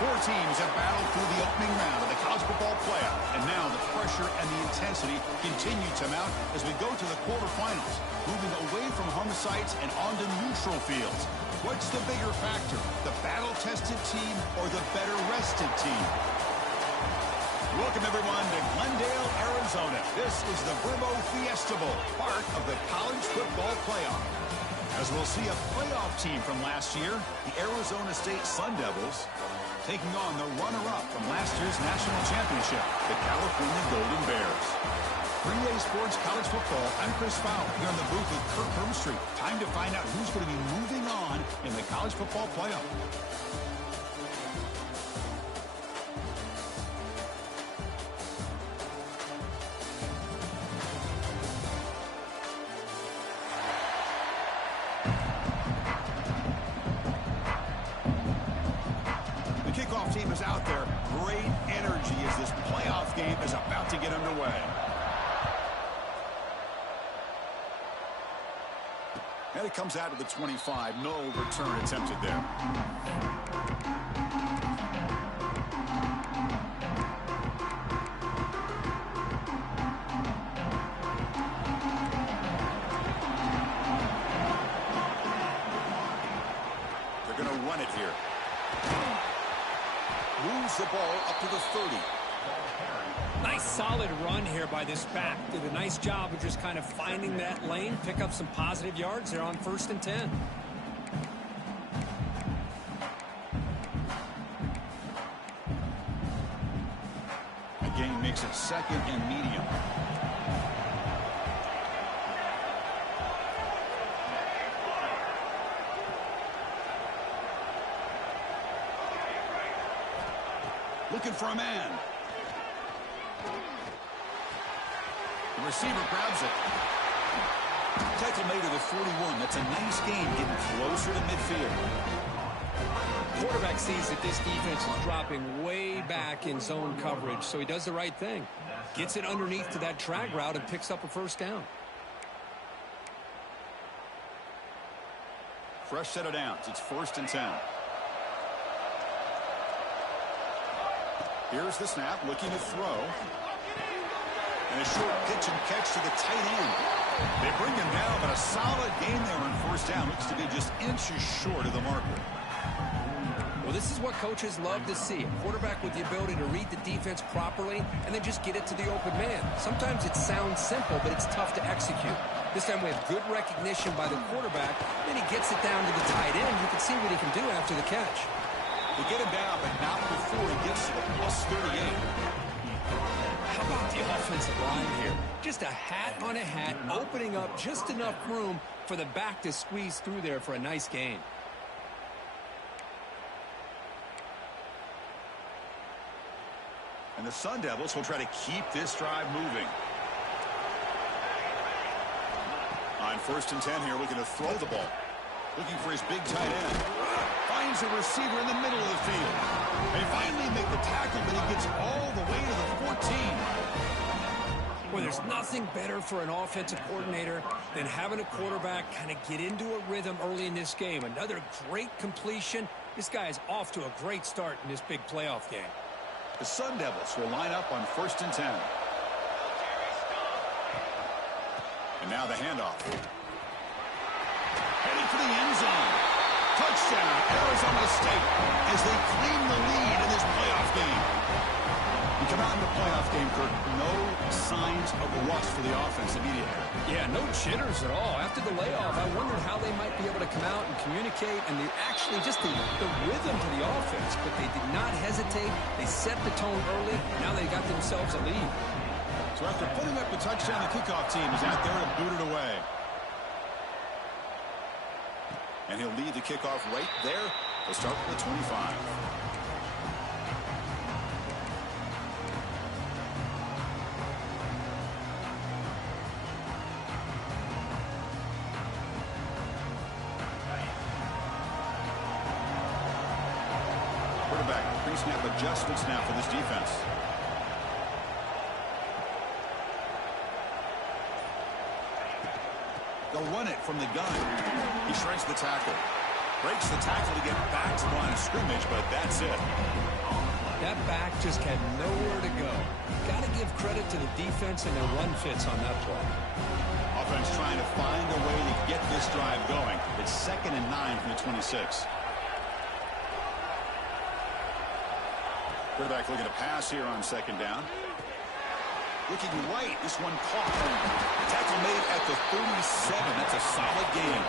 Four teams have battled through the opening round of the college football playoff, and now the pressure and the intensity continue to mount as we go to the quarterfinals, moving away from home sites and onto neutral fields. What's the bigger factor, the battle-tested team or the better-rested team? Welcome, everyone, to Glendale, Arizona. This is the Verbo Fiesta Bowl, part of the college football playoff. As we'll see a playoff team from last year, the Arizona State Sun Devils, taking on the runner-up from last year's national championship, the California Golden Bears. 3A Sports College Football, I'm Chris Fowler, here in the booth with Kirk Hermstreet. Time to find out who's going to be moving on in the college football playoff. Team is out there. Great energy as this playoff game is about to get underway. And it comes out of the 25. No return attempted there. They're going to run it here. Moves the ball up to the 30. Nice solid run here by this back. Did a nice job of just kind of finding that lane, pick up some positive yards there on 1st and 10. The game makes it 2nd and medium. Looking for a man. The receiver grabs it. Tackle made to the 41. That's a nice gain, getting closer to midfield. Quarterback sees that this defense is dropping way back in zone coverage, so he does the right thing. Gets it underneath to that drag route and picks up a 1st down. Fresh set of downs. It's 1st and 10. Here's the snap, looking to throw. And a short pitch and catch to the tight end. They bring him down, but a solid gain there on 1st down. Looks to be just inches short of the marker. Well, this is what coaches love to see. A quarterback with the ability to read the defense properly and then just get it to the open man. Sometimes it sounds simple, but it's tough to execute. This time we have good recognition by the quarterback. Then he gets it down to the tight end. You can see what he can do after the catch. They get him down, but not before he gets to the plus 38. How about the offensive line here? Just a hat on a hat, opening up just enough room for the back to squeeze through there for a nice gain. And the Sun Devils will try to keep this drive moving. On 1st and 10 here, looking to throw the ball. Looking for his big tight end. Finds a receiver in the middle of the field. They finally make the tackle, but he gets all the way to the 14. Well, there's nothing better for an offensive coordinator than having a quarterback kind of get into a rhythm early in this game. Another great completion. This guy is off to a great start in this big playoff game. The Sun Devils will line up on 1st and 10. And now the handoff. Heading for the end zone. Touchdown, Arizona State, as they claim the lead in this playoff game. You come out in the playoff game, Kirk, no signs of a rust for the offense immediately. Yeah, no jitters at all. After the layoff, I wondered how they might be able to come out and communicate, and they actually just the rhythm to the offense, but they did not hesitate. They set the tone early. Now they got themselves a lead. So after putting up the touchdown, the kickoff team is out there to boot it away. And he'll lead the kickoff right there to start with the 25. Quarterback pre-snap adjustments now for this defense. They'll run it from the gun. He shrinks the tackle. Breaks the tackle to get back to the line of scrimmage, but that's it. That back just had nowhere to go. Got to give credit to the defense and their run fits on that play. Offense trying to find a way to get this drive going. It's 2nd and 9 from the 26. Quarterback looking to pass here on 2nd down. Looking right. This one caught. Tackle made at the 37. That's a solid gain.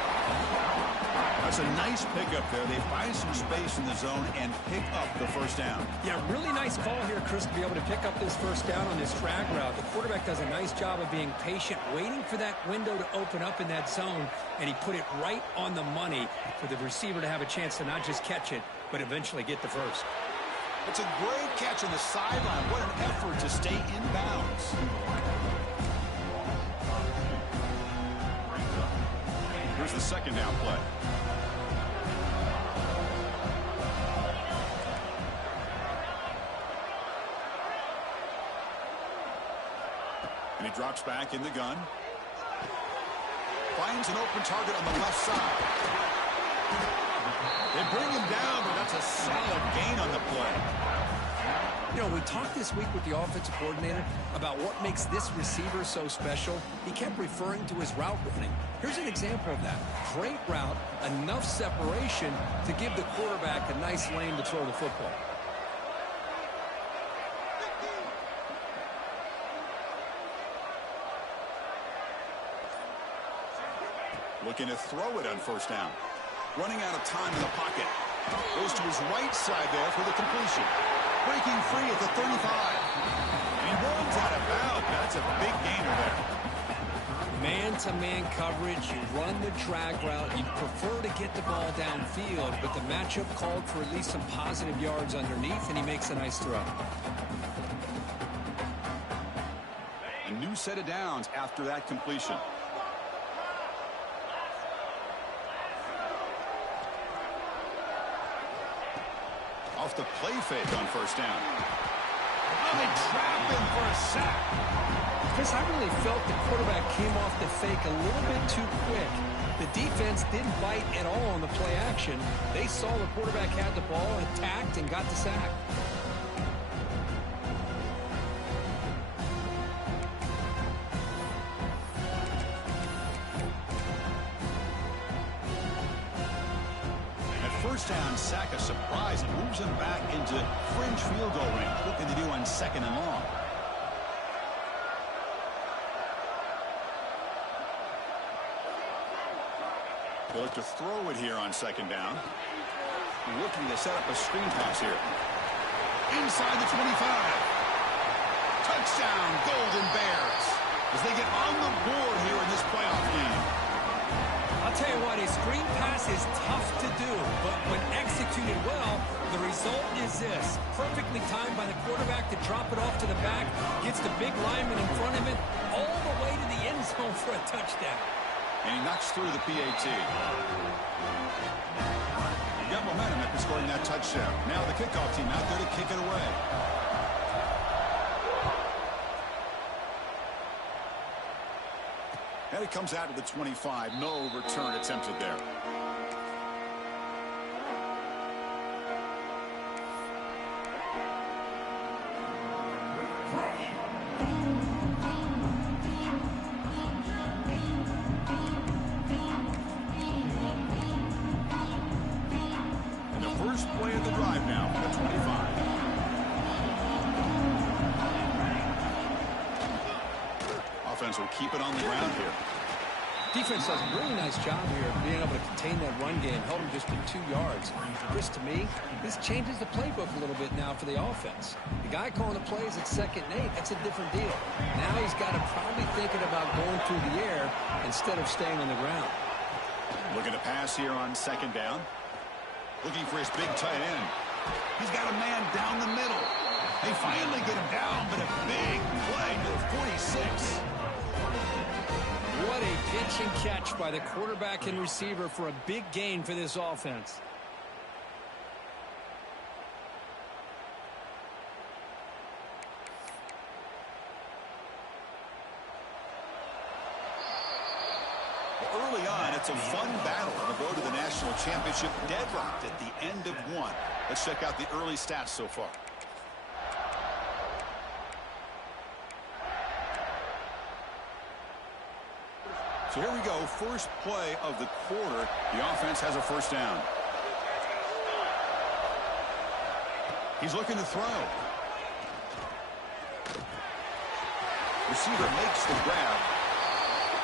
That's a nice pickup there. They find some space in the zone and pick up the first down. Yeah, really nice call here, Chris, to be able to pick up this first down on this drag route. The quarterback does a nice job of being patient, waiting for that window to open up in that zone, and he put it right on the money for the receiver to have a chance to not just catch it, but eventually get the first. It's a great catch on the sideline. What an effort to stay in bounds. Here's the 2nd down play. And he drops back in the gun. Finds an open target on the left side. They bring him down, but that's a solid gain on the play. You know, we talked this week with the offensive coordinator about what makes this receiver so special. He kept referring to his route running. Here's an example of that. Great route, enough separation to give the quarterback a nice lane to throw the football. Looking to throw it on 1st down. Running out of time in the pocket. Goes to his right side there for the completion. Breaking free at the 35. And he runs out of bounds. That's a big gainer there. Man-to-man coverage, you run the drag route, you prefer to get the ball downfield, but the matchup called for at least some positive yards underneath, and he makes a nice throw. A new set of downs after that completion. Off the play fake on 1st down. Oh, they trap him for a sack. Chris, I really felt the quarterback came off the fake a little bit too quick. The defense didn't bite at all on the play action. They saw the quarterback had the ball, attacked, and got the sack. First down, sack, a surprise. It moves him back into fringe field goal range. Looking to do on 2nd and long. They look to throw it here on 2nd down. Looking to set up a screen pass here. Inside the 25. Touchdown, Golden Bears. As they get on the board here in this playoff game. I'll tell you what, a screen pass is tough to do, but when executed well, the result is this. Perfectly timed by the quarterback to drop it off to the back, gets the big lineman in front of it, all the way to the end zone for a touchdown. And he knocks through the PAT. He got momentum after scoring that touchdown. Now the kickoff team out there to kick it away. And it comes out to the 25. No return attempted there. And the first play of the drive now for the 25. Offense will keep it on the ground here. Defense does a really nice job here of being able to contain that run game, held him just to 2 yards. Chris, to me, this changes the playbook a little bit now for the offense. The guy calling the plays at 2nd and 8, that's a different deal. Now he's got to probably thinking about going through the air instead of staying on the ground. Looking to pass here on 2nd down. Looking for his big tight end. He's got a man down the middle. They finally get him down, but a big play to the 46. What a pitch and catch by the quarterback and receiver for a big gain for this offense. Well, early on, it's a fun battle on the road to the national championship, deadlocked at the end of one. Let's check out the early stats so far. So here we go, first play of the quarter. The offense has a first down. He's looking to throw. Receiver makes the grab.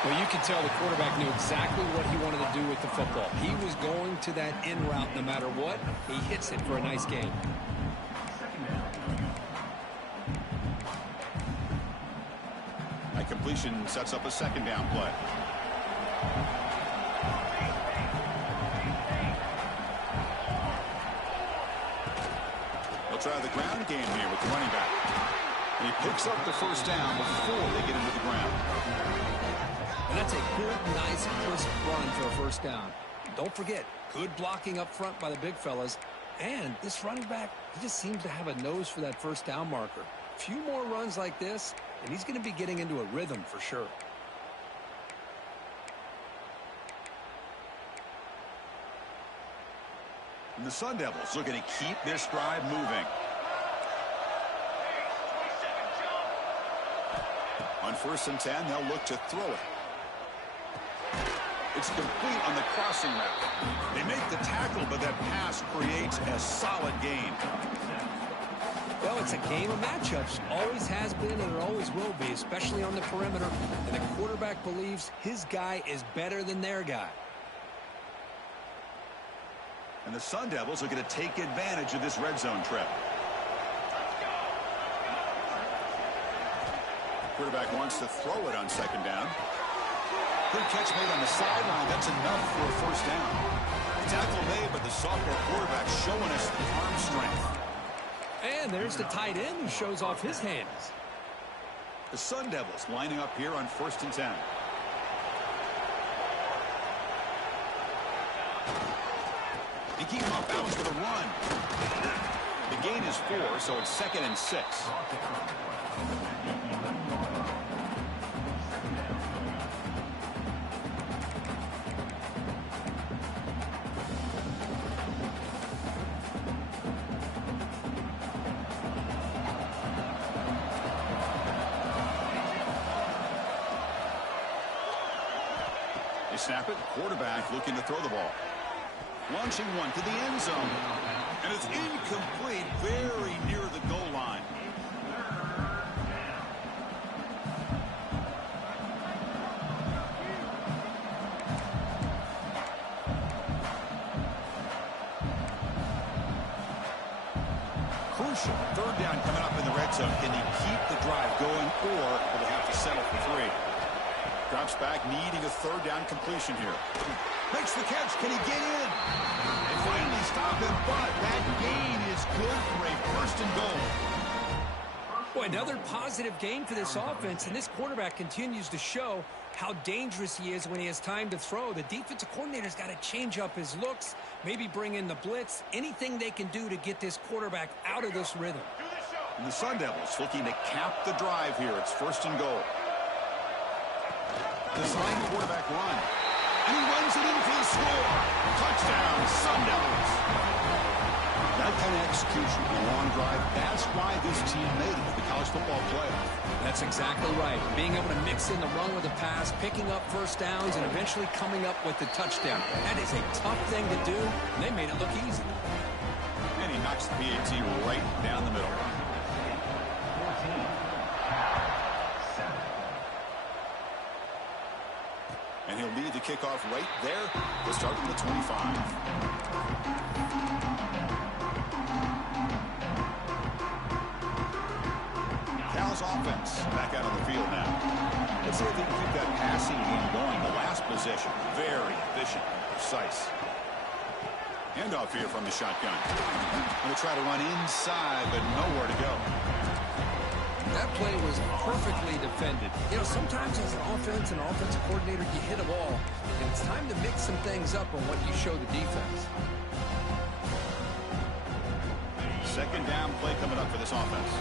Well, you can tell the quarterback knew exactly what he wanted to do with the football. He was going to that in route no matter what. He hits it for a nice gain. That completion sets up a second down play. They'll try the ground game here with the running back. And he picks up the first down before they get into the ground. And that's a good, nice, crisp run for a first down. Don't forget, good blocking up front by the big fellas. And this running back, he just seems to have a nose for that first down marker. A few more runs like this, and he's going to be getting into a rhythm for sure. And the Sun Devils looking to keep this drive moving. On 1st and 10, they'll look to throw it. It's complete on the crossing route. They make the tackle, but that pass creates a solid gain. Well, it's a game of matchups. Always has been and it always will be, especially on the perimeter. And the quarterback believes his guy is better than their guy. And the Sun Devils are going to take advantage of this red zone trip. Quarterback wants to throw it on second down. Good catch made on the sideline. That's enough for a first down. The tackle made, but the sophomore quarterback showing us the arm strength. And there's the tight end who shows off his hands. The Sun Devils lining up here on 1st and 10. They keep him off balance with a run. The gain is 4, so it's 2nd and 6. They snap it. Quarterback looking to throw the ball. Launching one to the end zone. And it's incomplete, very near the goal line. Crucial. 3rd down coming up in the red zone. Can he keep the drive going, or will they have to settle for 3? Drops back, needing a 3rd down completion here. Makes the catch. Can he get in? They finally stop him, but that gain is good for a 1st and goal. Boy, another positive game for this offense, and this quarterback continues to show how dangerous he is when he has time to throw. The defensive coordinator's got to change up his looks, maybe bring in the blitz, anything they can do to get this quarterback out of this rhythm. And the Sun Devils looking to cap the drive here. It's 1st and goal. Design quarterback run. And he runs it in for the score. Touchdown, Sun Devils. That kind of execution, a long drive, that's why this team made it to the college football playoff. That's exactly right. Being able to mix in the run with the pass, picking up first downs, and eventually coming up with the touchdown. That is a tough thing to do, and they made it look easy. And he knocks the PAT right down the middle. And he'll lead the kickoff right there to start from the 25. Cal's offense back out on the field now. Let's see if they can keep that passing game going. The last possession, very efficient and precise. Handoff here from the shotgun. Going to try to run inside, but nowhere to go. That play was perfectly defended. You know, sometimes as an offense and offensive coordinator, you hit a ball, and it's time to mix some things up on what you show the defense. 2nd down play coming up for this offense.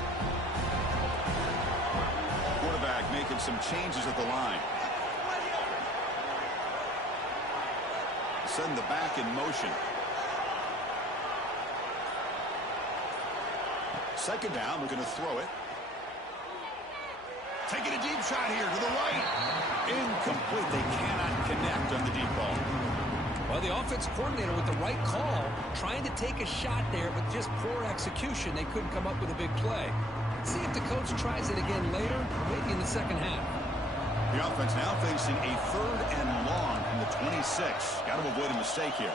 Quarterback making some changes at the line. send the back in motion. Second down, we're going to throw it. Taking a deep shot here to the right. Incomplete. They cannot connect on the deep ball. Well, the offense coordinator with the right call, trying to take a shot there, but just poor execution. They couldn't come up with a big play. Let's see if the coach tries it again later, or maybe in the second half. The offense now facing a 3rd and long from the 26. Got to avoid a mistake here.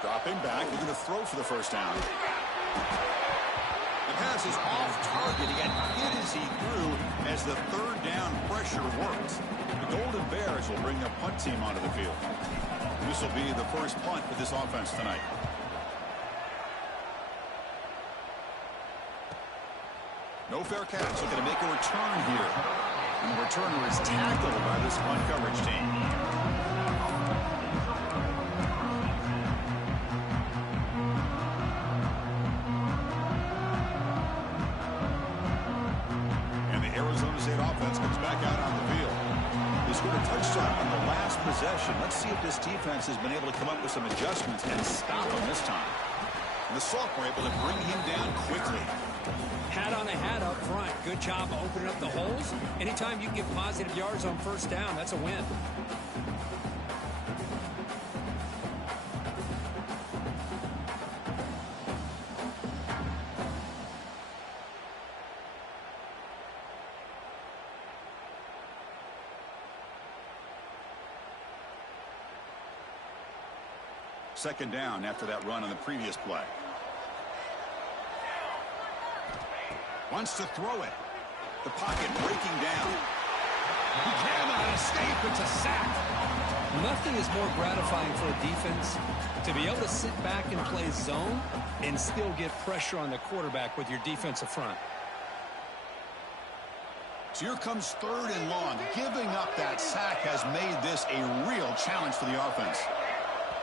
Dropping back, looking to throw for the first down. The pass is off target. He got hit as he threw as the 3rd down pressure worked. The Golden Bears will bring their punt team onto the field. This will be the first punt for this offense tonight. No fair catch. Looking to make a return here. And the returner is tackled by this punt coverage team. Offense comes back out on the field. They scored a touchdown on the last possession. Let's see if this defense has been able to come up with some adjustments and stop him this time. And the sophomore able to bring him down quickly. Hat on a hat up front. Good job of opening up the holes. Anytime you can get positive yards on first down, that's a win. Second down after that run on the previous play. Wants to throw it. The pocket breaking down. He cannot escape. It's a sack. Nothing is more gratifying for a defense to be able to sit back and play zone and still get pressure on the quarterback with your defensive front. So here comes 3rd and long. Giving up that sack has made this a real challenge for the offense.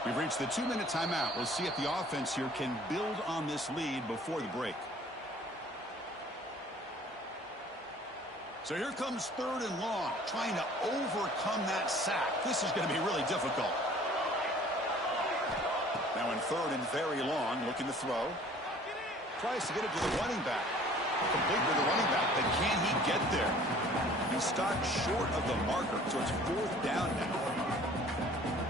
We've reached the 2-minute timeout. We'll see if the offense here can build on this lead before the break. So here comes 3rd and long, trying to overcome that sack. This is going to be really difficult. Now in 3rd and very long, looking to throw. Tries to get it to the running back. Complete with the running back, but can he get there? He stopped short of the marker, so it's 4th down now.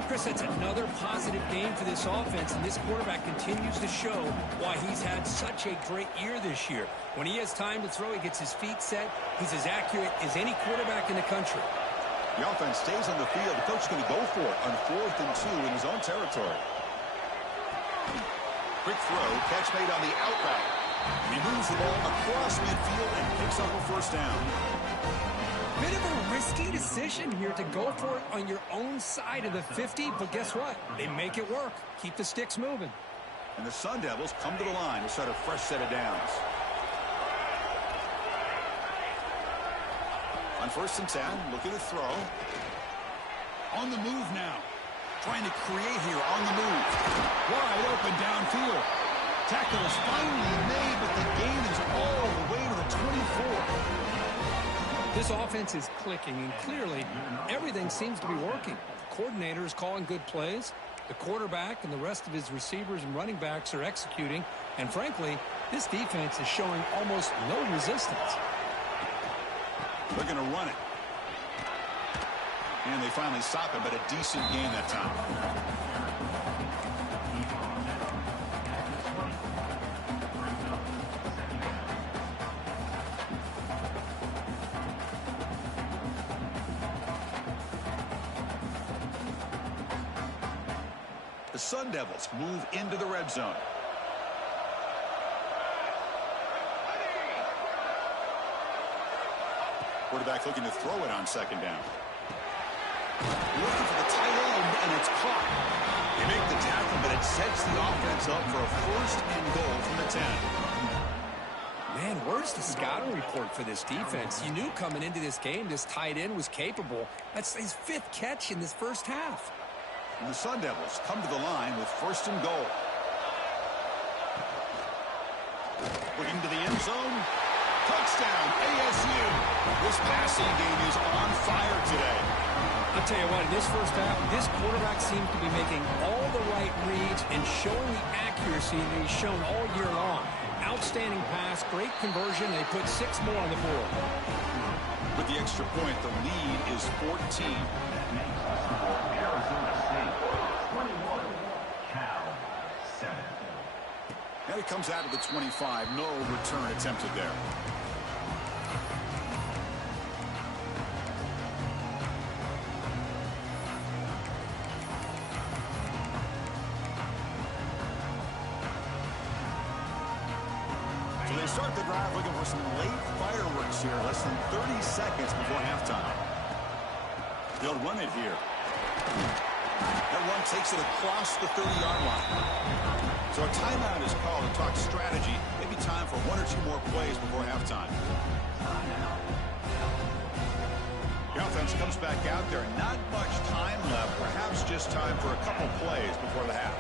Chris, that's another positive game for this offense, and this quarterback continues to show why he's had such a great year this year. When he has time to throw, he gets his feet set. He's as accurate as any quarterback in the country. The offense stays on the field. The coach is going to go for it on 4th and 2 in his own territory. Quick throw, catch made on the out route. He moves the ball across midfield and picks up a first down. Bit of a risky decision here to go for it on your own side of the 50, but guess what? They make it work. Keep the sticks moving. And the Sun Devils come to the line to start a fresh set of downs. On 1st and 10, looking to throw. On the move now. Trying to create here on the move. Wide open downfield. Tackle is finally made, but the gain is all the way to the 24. This offense is clicking, and clearly everything seems to be working. The coordinator is calling good plays. The quarterback and the rest of his receivers and running backs are executing. And frankly, this defense is showing almost no resistance. They're going to run it. And they finally stop it, but a decent game that time. The Sun Devils move into the red zone. Quarterback looking to throw it on second down. Looking for the tight end, and it's caught. They make the tackle, but it sets the offense up for a 1st and goal from the 10. Man, where's the scouting report for this defense? You knew coming into this game this tight end was capable. That's his 5th catch in this first half. And the Sun Devils come to the line with 1st and goal. Looking to the end zone. Touchdown, ASU. This passing game is on fire today. I'll tell you what, in this first half, this quarterback seems to be making all the right reads and showing the accuracy that he's shown all year long. Outstanding pass, great conversion, and they put 6 more on the board. With the extra point, the lead is 14. And it comes out of the 25. No return attempted there. So they start the drive looking for some late fireworks here. Less than 30 seconds before halftime. They'll run it here. That run takes it across the 30-yard line. So a timeout is called to talk strategy. Maybe time for 1 or 2 more plays before halftime. The offense comes back out there. Not much time left. Perhaps just time for a couple plays before the half.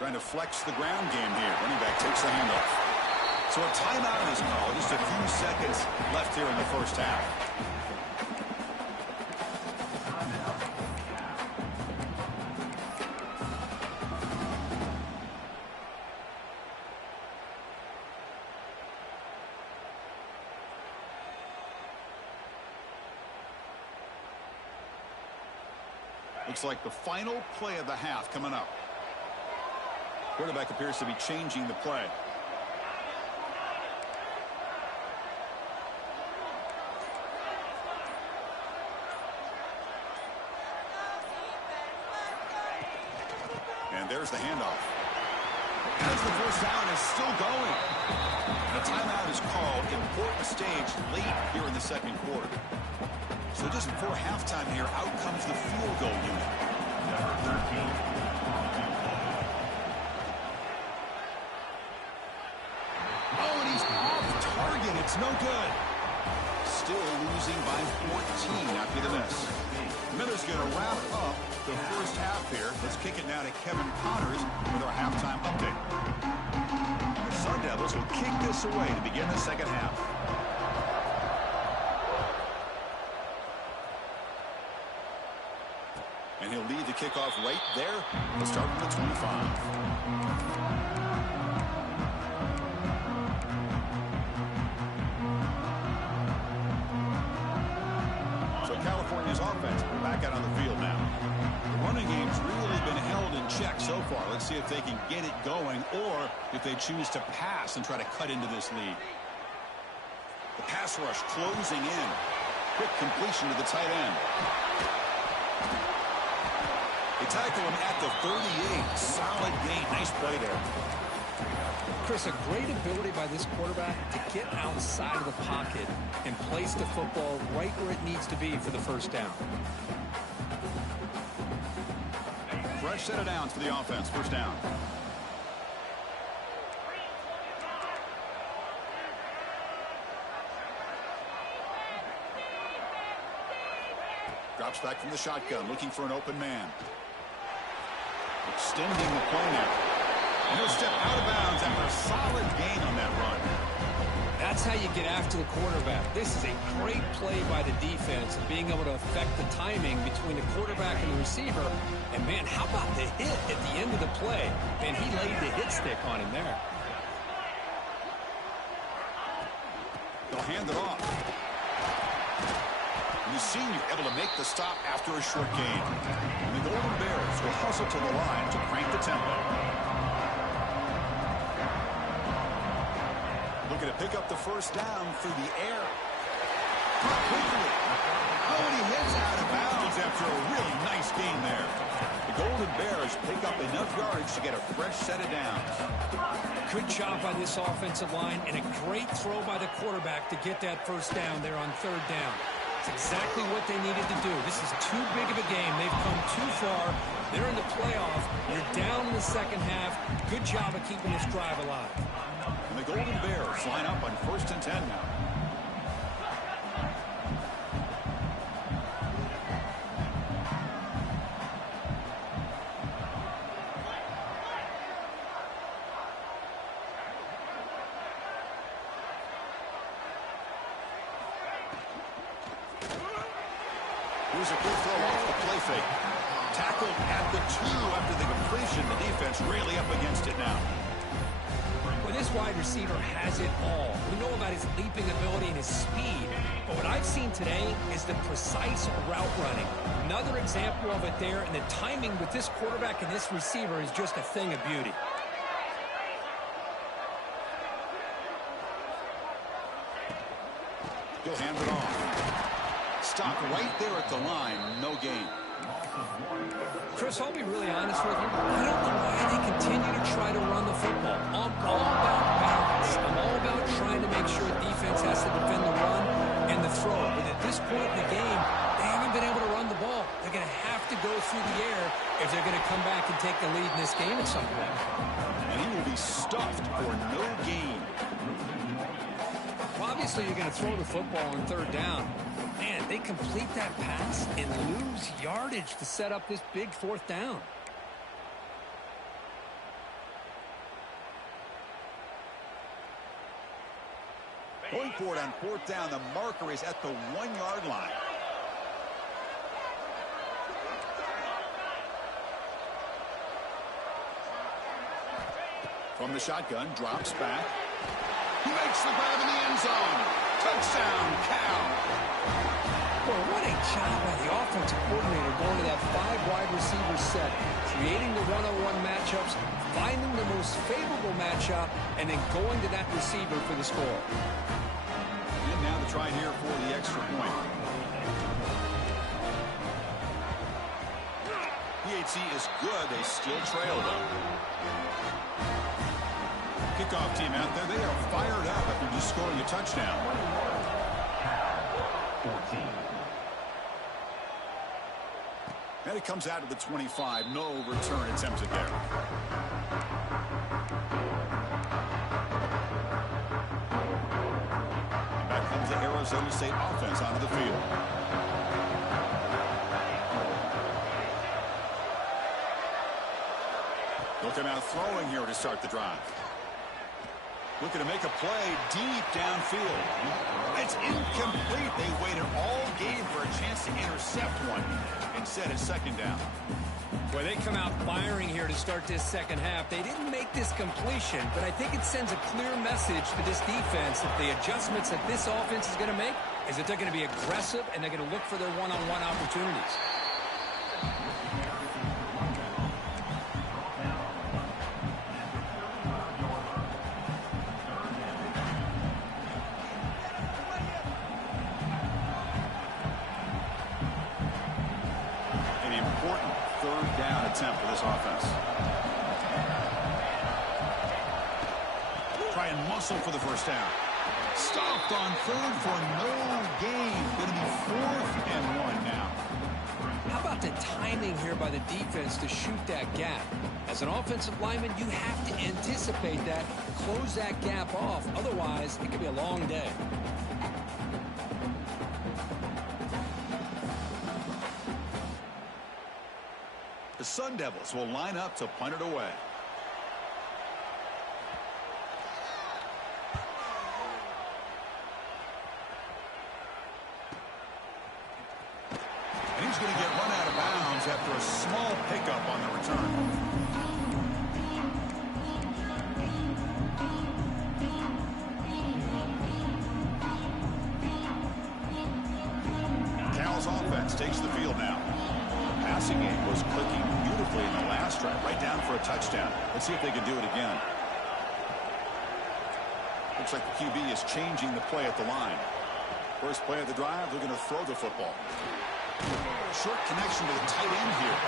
Trying to flex the ground game here. Running back takes the handoff. So a timeout is called. Just a few seconds left here in the first half. Looks like the final play of the half coming up. Quarterback appears to be changing the play. And there's the handoff. As the first down is still going. A timeout is called. Important stage late here in the second quarter. So just before halftime here, out comes the field goal unit. Number 13. Oh, and he's off target. It's no good. Still losing by 14 after the miss. Miller's going to wrap up the first half here. Let's kick it now to Kevin Connors with our halftime update. The Sun Devils will kick this away to begin the second half. And he'll lead the kickoff right there. Let's start from the 25. So California's offense back out on the field now. The running game's really been held in check so far. Let's see if they can get it going or if they choose to pass and try to cut into this lead. The pass rush closing in. Quick completion to the tight end. They tackle him at the 38. Solid gain. Nice play there. Chris, a great ability by this quarterback to get outside of the pocket and place the football right where it needs to be for the first down. Fresh set of downs for the offense. First down. Drops back from the shotgun, looking for an open man. Extending the play now. And he'll step out of bounds after a solid gain on that run. That's how you get after the quarterback. This is a great play by the defense, being able to affect the timing between the quarterback and the receiver. And, man, how about the hit at the end of the play? Man, he laid the hit stick on him there. They'll hand it off. And the senior able to make the stop after a short gain. And the Golden Bears will hustle to the line to crank the tempo. Looking to pick up the first down through the air. Quickly. Oh, and he hits out of bounds after a really nice gain there. The Golden Bears pick up enough yardage to get a fresh set of downs. Good job by this offensive line and a great throw by the quarterback to get that first down there on third down. It's exactly what they needed to do. This is too big of a game. They've come too far. They're in the playoff. You're down in the second half. Good job of keeping this drive alive. And the Golden Bears line up on 1st and 10 now. Here's a good throw off the play fake. Tackled at the 2 after the completion. The defense really up against it now. Well, this wide receiver has it all. We know about his leaping ability and his speed, but what I've seen today is the precise route running. Another example of it there, and the timing with this quarterback and this receiver is just a thing of beauty. He'll hand it off. Stopped right there at the line. No gain. Chris, I'll be really honest with you. I don't know why they continue to try to run the football. I'm all about balance. I'm all about trying to make sure defense has to defend the run and the throw. But at this point in the game, they haven't been able to run the ball. They're going to have to go through the air if they're going to come back and take the lead in this game at some point. And he will be stuffed for no gain. Well, obviously, you're going to throw the football on 3rd down. Man, they complete that pass and lose yardage to set up this big 4th down. Going for it on 4th down. The marker is at the 1-yard line. From the shotgun, drops back. He makes the grab in the end zone. Touchdown, Cal. Well, what a job by the offensive coordinator going to that 5 wide receiver set, creating the one-on-one matchups, finding the most favorable matchup, and then going to that receiver for the score. And now the try here for the extra point. PHC is good. They still trail, though. Kickoff team out there. They are fired up after just scoring a touchdown. 14. And it comes out to the 25. No return attempted there. And back comes the Arizona State offense onto the field. They'll come out throwing here to start the drive. Looking to make a play deep downfield. It's incomplete. They waited all game for a chance to intercept one. Instead, it's 2nd down. Boy, they come out firing here to start this 2nd half. They didn't make this completion, but I think it sends a clear message to this defense that the adjustments that this offense is going to make is that they're going to be aggressive and they're going to look for their one-on-one opportunities. Attempt for this offense. Try and muscle for the 1st down. Stopped on 3rd for no gain. Going to be 4th and 1 now. How about the timing here by the defense to shoot that gap? As an offensive lineman, you have to anticipate that, close that gap off. Otherwise, it could be a long day. The Sun Devils will line up to punt it away. And he's going to get run out of bounds after a small pickup on the return. Cal's offense takes the field now. Passing game was clicking beautifully in the last drive, right down for a touchdown. Let's see if they can do it again. Looks like the QB is changing the play at the line. First play of the drive, they're going to throw the football. Short connection to the tight end here.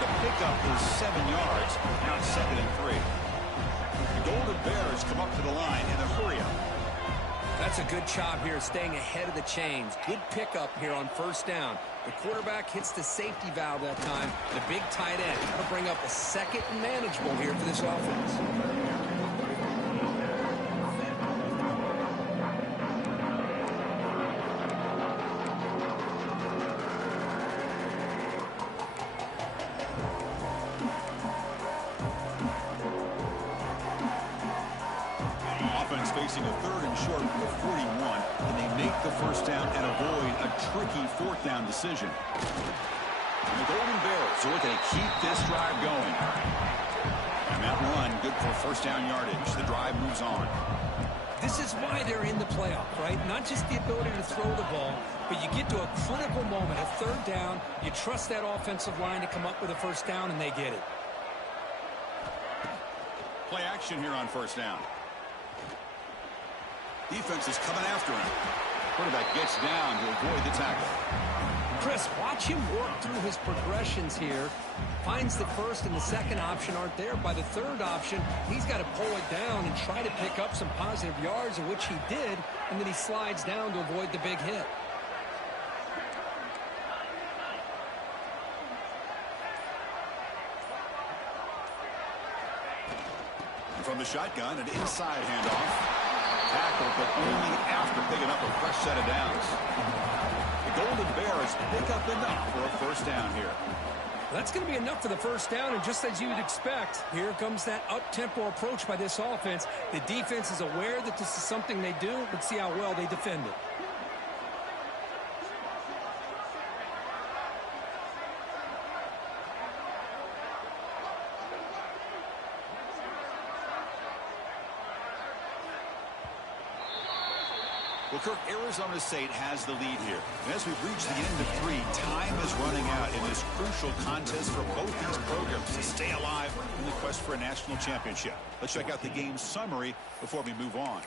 The pickup is 7 yards, now 2nd and 3. The Golden Bears come up to the line in a hurry-up. That's a good job here, staying ahead of the chains. Good pickup here on 1st down. The quarterback hits the safety valve that time. The big tight end. That'll bring up a 2nd and manageable here for this offense. facing a third and short from the 41, and they make the first down and avoid a tricky fourth down decision. And the Golden Bears are looking to keep this drive going. And that run, good for first down yardage. The drive moves on. This is why they're in the playoff, right? Not just the ability to throw the ball, but you get to a critical moment, a third down, you trust that offensive line to come up with a first down, and they get it. Play action here on first down. Defense is coming after him. Quarterback gets down to avoid the tackle. Chris, watch him work through his progressions here. Finds the first and the second option aren't there. By the third option, he's got to pull it down and try to pick up some positive yards, of which he did, and then he slides down to avoid the big hit. From the shotgun, an inside handoff. Tackle, but only after picking up a fresh set of downs. The Golden Bears pick up enough for a first down here. That's going to be enough for the first down, and just as you would expect, here comes that up-tempo approach by this offense. The defense is aware that this is something they do. Let's see how well they defend it. Well, Kirk, Arizona State has the lead here. And as we've reached the end of 3, time is running out in this crucial contest for both these programs to stay alive in the quest for a national championship. Let's check out the game summary before we move on.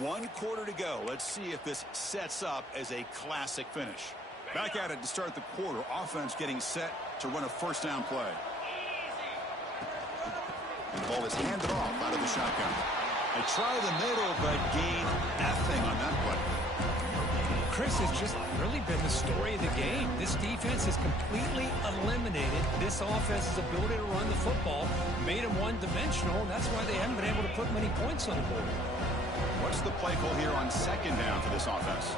1 quarter to go. Let's see if this sets up as a classic finish. Back at it to start the quarter. Offense getting set to run a first down play. And the ball is handed off out of the shotgun. They try the middle, but gain nothing on that play. Chris, has just really been the story of the game. This defense has completely eliminated this offense's ability to run the football, made them one-dimensional, and that's why they haven't been able to put many points on the board. What's the play call here on second down for this offense?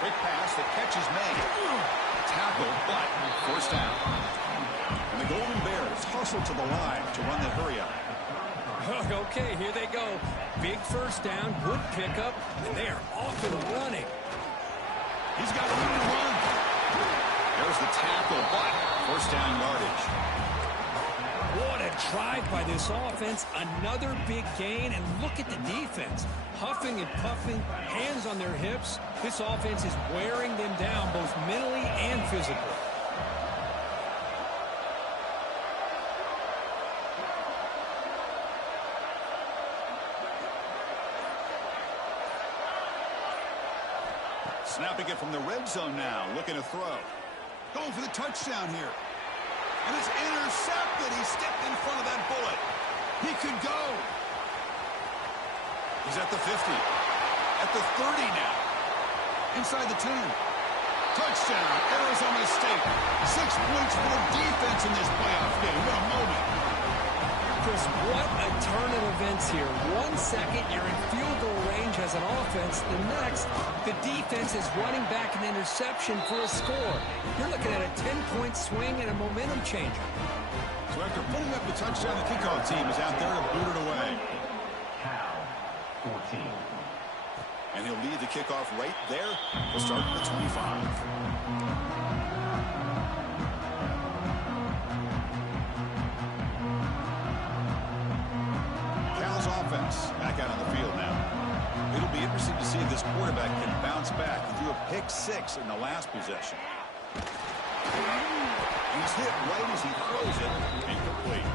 Quick pass, the catch is made. Tackle, but first down. And the Golden Bears hustle to the line to run the hurry-up. Okay, here they go. Big first down, good pickup, and they are off and running. He's got room to run. There's the tackle, but first down yardage. What a drive by this offense. Another big gain, and look at the defense. Huffing and puffing, hands on their hips. This offense is wearing them down both mentally and physically. Snapping it from the red zone now, looking to throw. Going for the touchdown here. And it's intercepted. He stepped in front of that bullet. He could go. He's at the 50. At the 30 now. Inside the 10. Touchdown, Arizona State. 6 points for the defense in this playoff game. What a moment. Chris, what a turn of events here. 1 second, you're in field goal range as an offense. The next, the defense is running back an interception for a score. You're looking at a 10-point swing and a momentum changer. So after putting up the touchdown, the kickoff team is out there to boot it away. 14. And he'll lead the kickoff right there. We'll start at the 25. Offense back out on the field now. It'll be interesting to see if this quarterback can bounce back. He threw a pick-6 in the last possession. He's hit right as he throws it, incomplete.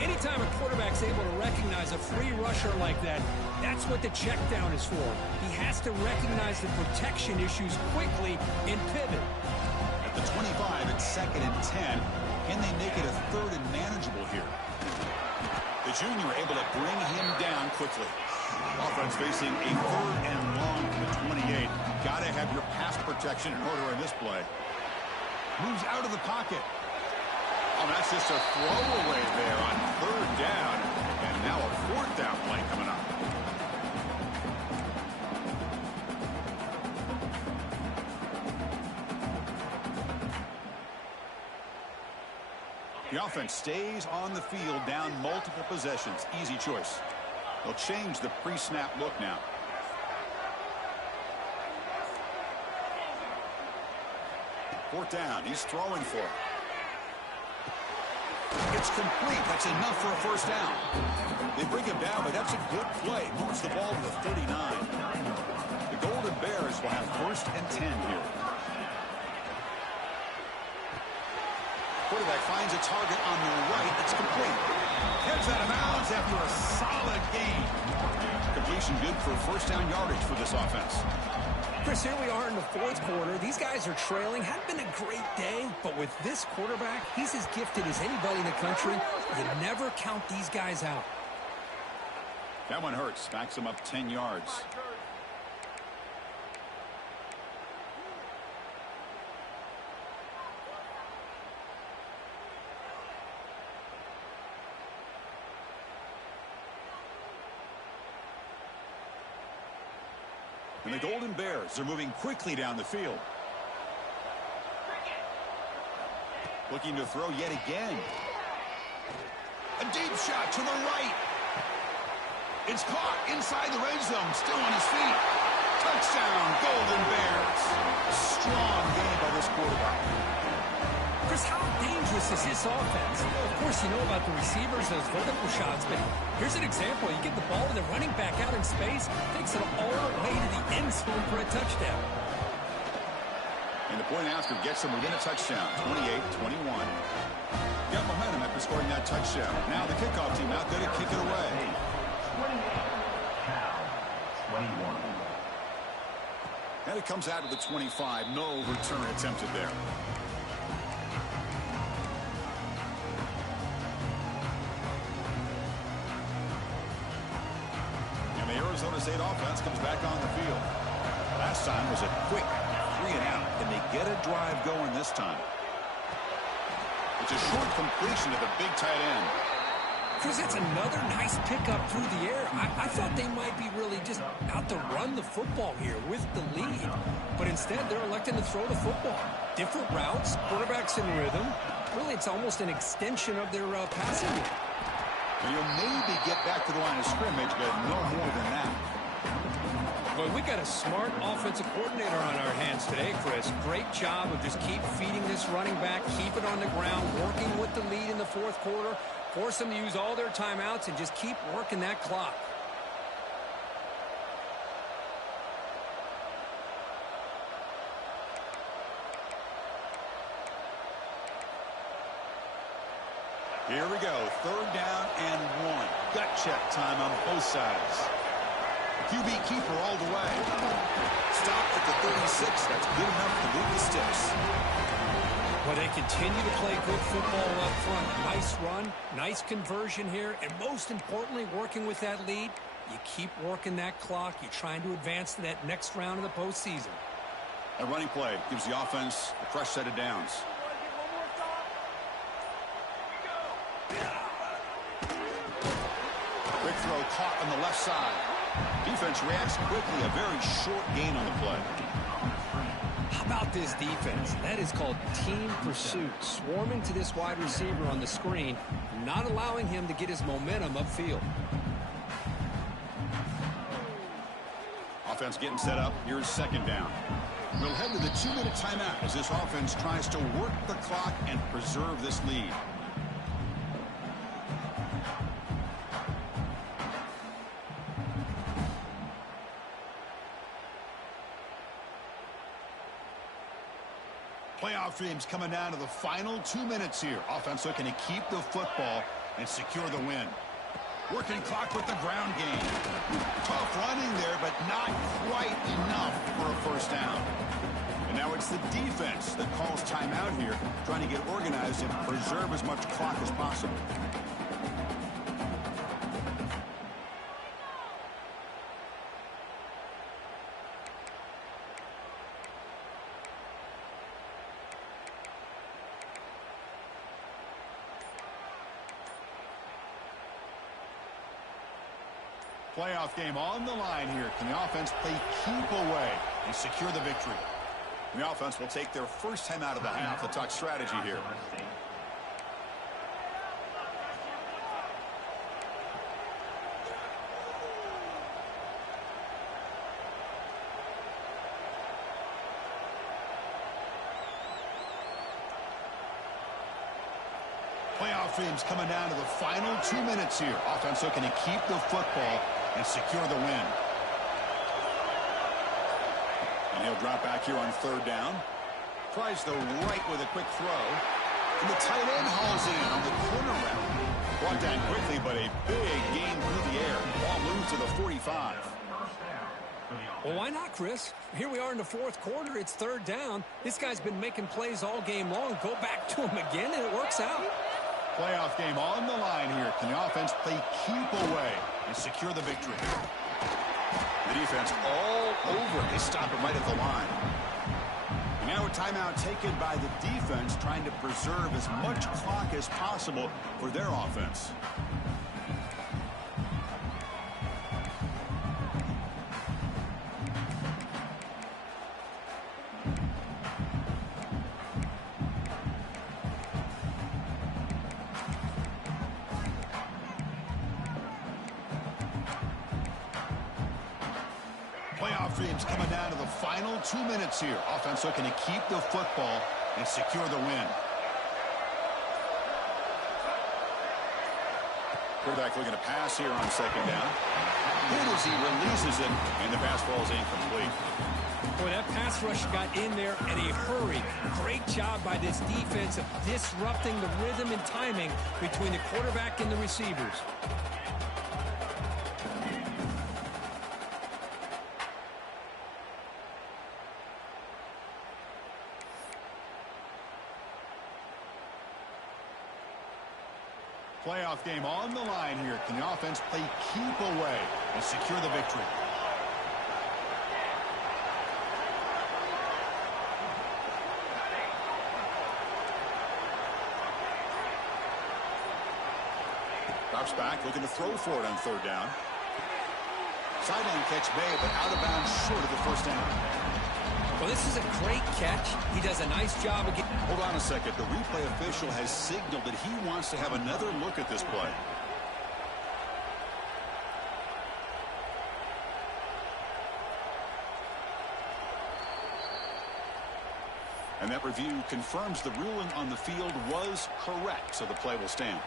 Anytime a quarterback's able to recognize a free rusher like that, that's what the check down is for. He has to recognize the protection issues quickly and pivot. At the 25, it's 2nd and 10. Can they make it a 3rd and manageable here? The junior able to bring him down quickly. Offense facing a 3rd and long from the 28. Got to have your pass protection in order in this play. Moves out of the pocket. Oh, that's just a throwaway there on 3rd down. And now a 4th down play coming up. The offense stays on the field down multiple possessions. Easy choice. They'll change the pre-snap look now. Fourth down. He's throwing for it. It's complete. That's enough for a first down. They bring him down, but that's a good play. Moves the ball to the 39. The Golden Bears will have first and 10 here. Quarterback finds a target on the right. It's complete. Heads out of bounds after a solid gain. Completion good for first down yardage for this offense. Chris, here we are in the fourth quarter. These guys are trailing. Hadn't been a great day, but with this quarterback, he's as gifted as anybody in the country. You never count these guys out. That one hurts. Backs him up 10 yards. And the Golden Bears are moving quickly down the field. Looking to throw yet again. A deep shot to the right. It's caught inside the red zone. Still on his feet. Touchdown, Golden Bears. Strong game by this quarterback. Chris, how dangerous is this offense? Of course, you know about the receivers, those vertical shots, but here's an example. You get the ball to the running back out in space, takes it all the way to the end zone for a touchdown. And the point after gets them within a touchdown, 28-21. Got momentum after scoring that touchdown. Now the kickoff team out there to kick it away. 21. And it comes out of the 25. No return attempted there. And the Arizona State offense comes back on the field. Last time was a quick 3 and out. And they get a drive going this time. It's a short completion to the big tight end. Chris, that's another nice pickup through the air. I thought they might be really just out to run the football here with the lead. But instead, they're electing to throw the football. Different routes, quarterbacks in rhythm. Really, it's almost an extension of their passing game. You'll maybe get back to the line of scrimmage, but no more than that. Boy, we got a smart offensive coordinator on our hands today, Chris. Great job of just keep feeding this running back, keep it on the ground, working with the lead in the fourth quarter, force them to use all their timeouts, and just keep working that clock. Here we go. Third down and 1. Gut check time on both sides. QB keeper all the way. Stop at the 36. That's good enough to move the sticks. Well, they continue to play good football up front. Nice run, nice conversion here, and most importantly, working with that lead, you keep working that clock. You're trying to advance to that next round of the postseason. A running play gives the offense a fresh set of downs. Quick throw caught on the left side. Defense reacts quickly. A very short gain on the play. How about this defense? That is called team pursuit. Swarming to this wide receiver on the screen, not allowing him to get his momentum upfield. Offense getting set up. Here's second down. We'll head to the 2-minute timeout as this offense tries to work the clock and preserve this lead. Playoff dreams coming down to the final 2 minutes here. Offense looking to keep the football and secure the win. Working clock with the ground game. Tough running there, but not quite enough for a first down. And now it's the defense that calls timeout here, trying to get organized and preserve as much clock as possible. Playoff game on the line here. Can the offense play keep away and secure the victory? And the offense will take their first time out of the half to talk strategy here. Playoff dreams coming down to the final 2 minutes here. Offense looking to keep the football and secure the win. And he'll drop back here on third down. Tries the right with a quick throw. And the tight end hauls it in on the corner route. Brought down quickly, but a big gain through the air. Ball moves to the 45. Well, why not, Chris? Here we are in the fourth quarter. It's third down. This guy's been making plays all game long. Go back to him again, and it works out. Playoff game on the line here. Can the offense play keep away and secure the victory? The defense all over. They stop it right at the line. And now a timeout taken by the defense, trying to preserve as much clock as possible for their offense. Playoff dreams coming down to the final 2 minutes here. Offense looking to keep the football and secure the win. Quarterback looking to pass here on second down. Good as he releases it, and the pass falls incomplete. Boy, that pass rush got in there in a hurry. Great job by this defense of disrupting the rhythm and timing between the quarterback and the receivers. Playoff game on the line here. Can the offense play keep away and secure the victory? Drops back, looking to throw for it on third down. Sideline catch made, but out of bounds short of the first down. Well, this is a great catch. He does a nice job of getting... Hold on a second. The replay official has signaled that he wants to have another look at this play. And that review confirms the ruling on the field was correct, so the play will stand.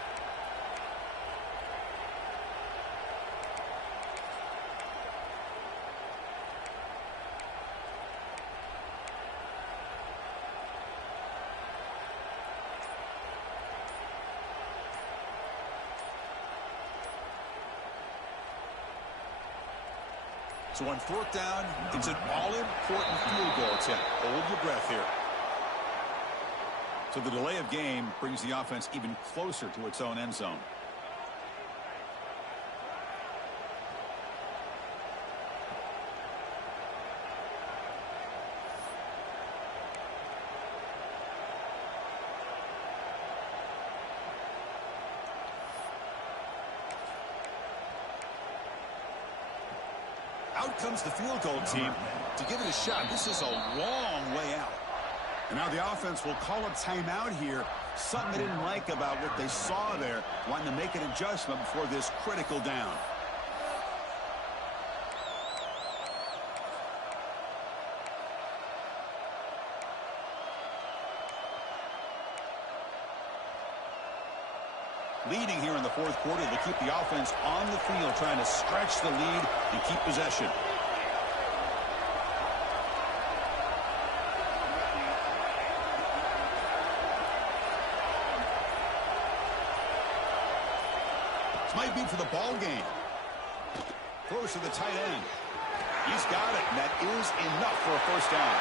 So on fourth down, it's an all-important field goal attempt. Hold your breath here. So the delay of game brings the offense even closer to its own end zone. Out comes the field goal team to give it a shot. This is a long way out. And now the offense will call a timeout here. Something they didn't like about what they saw there. Wanting to make an adjustment before this critical down. Leading here in the fourth quarter to keep the offense on the field, trying to stretch the lead and keep possession. This might be for the ball game. Throws to the tight end. He's got it, and that is enough for a first down.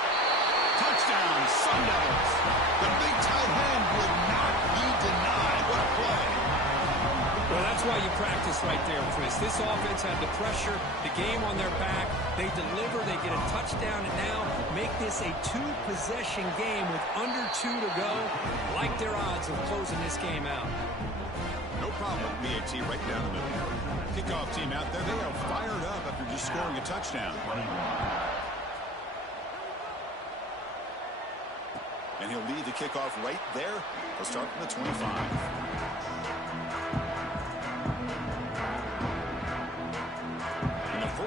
Touchdown, Sun Devils. The big tight end will not be denied. What a play. Well, that's why you practice right there, Chris. This offense had the pressure, the game on their back. They deliver, they get a touchdown, and now make this a two-possession game with under 2 to go. Like their odds of closing this game out. No problem with BAT right down the middle. Kickoff team out there, they are fired up after just scoring a touchdown. And he'll lead the kickoff right there. He'll start from the 25.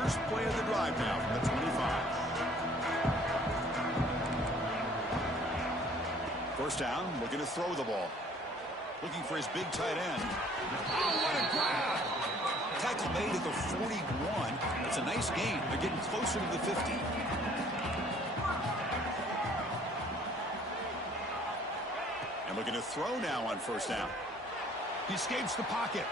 First play of the drive now from the 25. First down, looking to throw the ball. Looking for his big tight end. Oh, what a grab! Tackle made at the 41. It's a nice gain. They're getting closer to the 50. And looking to throw now on first down. He escapes the pocket.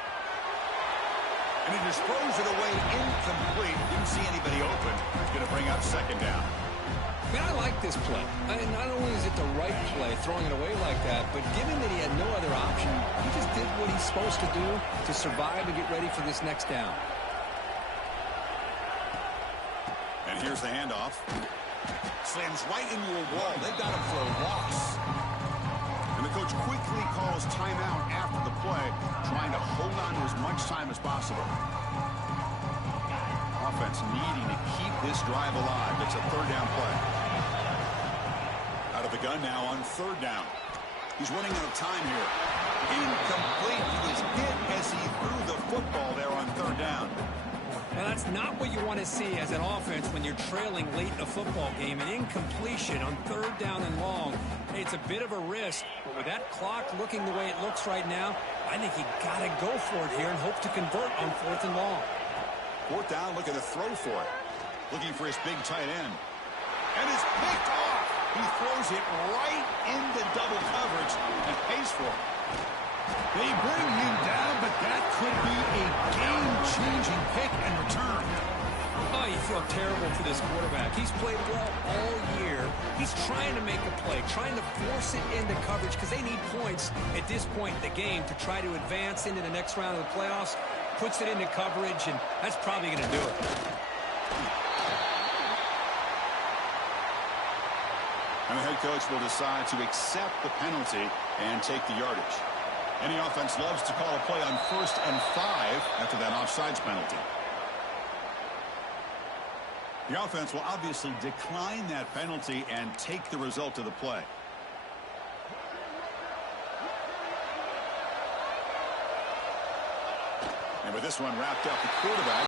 And he just throws it away incomplete. Didn't see anybody open. He's going to bring up second down. Man, I like this play. Not only is it the right play, throwing it away like that, but given that he had no other option, he just did what he's supposed to do to survive and get ready for this next down. And here's the handoff. Slams right into a wall. They've got him for a loss. And the coach quickly calls timeout after the play, trying to hold on to as much time as possible. Offense needing to keep this drive alive. It's a third down play. Out of the gun now on third down. He's running out of time here. Incomplete. He was hit as he threw the football there on third down. Well, that's not what you want to see as an offense when you're trailing late in a football game. An incompletion on third down and long. Hey, it's a bit of a risk, but with that clock looking the way it looks right now, I think you got to go for it here and hope to convert on fourth and long. Fourth down, looking to throw for it. Looking for his big tight end. And it's picked off. He throws it right into double coverage and pays for it. They bring him down, but that could be a game-changing pick and return. Oh, you feel terrible for this quarterback. He's played well all year. He's trying to make a play, trying to force it into coverage because they need points at this point in the game to try to advance into the next round of the playoffs. Puts it into coverage, and that's probably going to do it. And the head coach will decide to accept the penalty and take the yardage. Any offense loves to call a play on 1st and 5 after that offsides penalty. The offense will obviously decline that penalty and take the result of the play. And with this one wrapped up, the quarterback